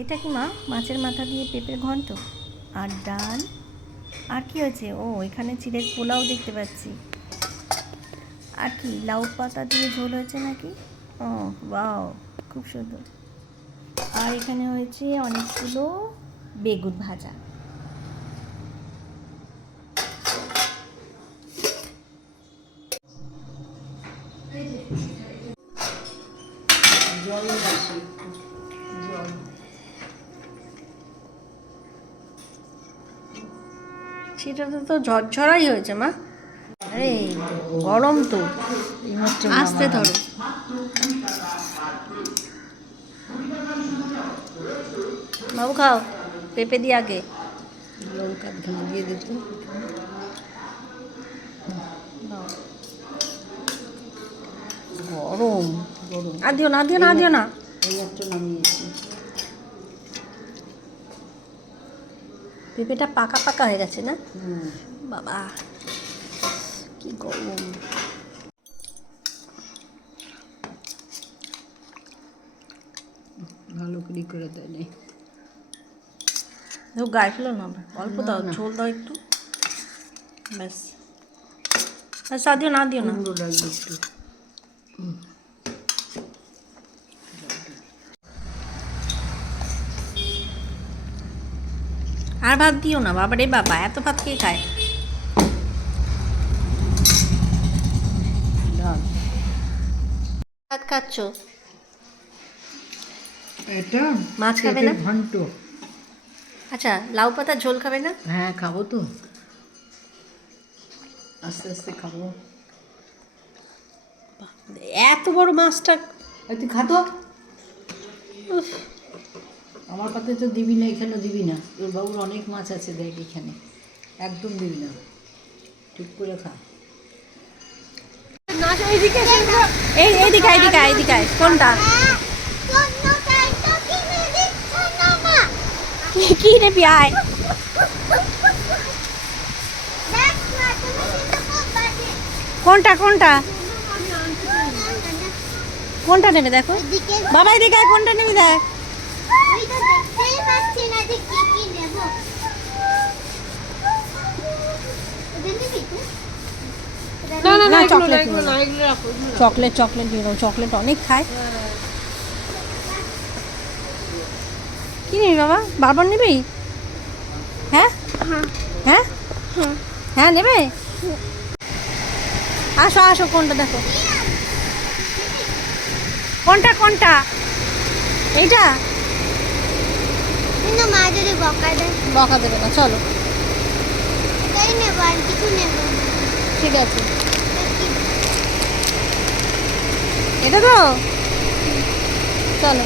এটা কি মা? মাছের মাথা দিয়ে পেঁপের ঘন্ট আর ডাল। আর কি হয়েছে? ও, এখানে চিড়ের পোলাও দেখতে পাচ্ছি। আর কি লাউ পাতা দিয়ে ঝোল হয়েছে নাকি? ও বাও, খুব সুন্দর। আর এখানে হয়েছে অনেকগুলো বেগুন ভাজা। সেটাতে তো ঝরঝরাই হয়েছে মা। আরে গরম তো, আস্তে ধরো। বাবু খাও, পেঁপে দিয়ে আগে লঙ্কা দিয়ে দিত। গরম গরম আর দিও না, দিও না, দিও না। এই একটু নামিয়েছি। পেঁপেটা পাকা পাকা হয়ে গেছে না বাবা, কি গরম। ভালো করে দেয় নাই। গায়ে ফেলো না, অল্প দাও, ঝোল দাও একটু, ব্যাস। আচ্ছা দিও না, দিও না। কুমড়ো লাগবে একটু। আর ভাত দিও না বাবা রে বাবা, এত ভাত কে খায়? ডাল ভাত খাচ্ছ? এটা মাছ খাবে না? ঘন্ট। আচ্ছা, লাউ পাতা ঝোল খাবে না? হ্যাঁ খাবো তো, আস্তে আস্তে খাবো। এত বড় মাছটা তুই খাতো। আমার পাতে তো দিবি না, এখানে দিবি না। তোর বাবুর অনেক মাছ আছে, দেখ এখানে একদম দিবি না, ঠিক করে খা। এইদিকে এইদিকে এইদিকে এইদিকে, কোনটা কি নেবি? আয়, কোনটা কোনটা কোনটা নেবে দেখো বাবা, এদিকে আয়, কোনটা নেবি দেখ। না চকলেট চকলেট চকলেট দিয়ে দাও, চকলেট অনেক খায়। কি নিবি বাবা, বারবার নিবি? হ্যাঁ হ্যাঁ হ্যাঁ নেবে। আসো আসো, কোনটা দেখো, কোনটা কোনটা? এইটা মা যদি বকা দেয়, বকা দেবে না, চলো এটাই নেবো, আর কিছু নেবো না। ঠিক আছে। এটা তো চলো।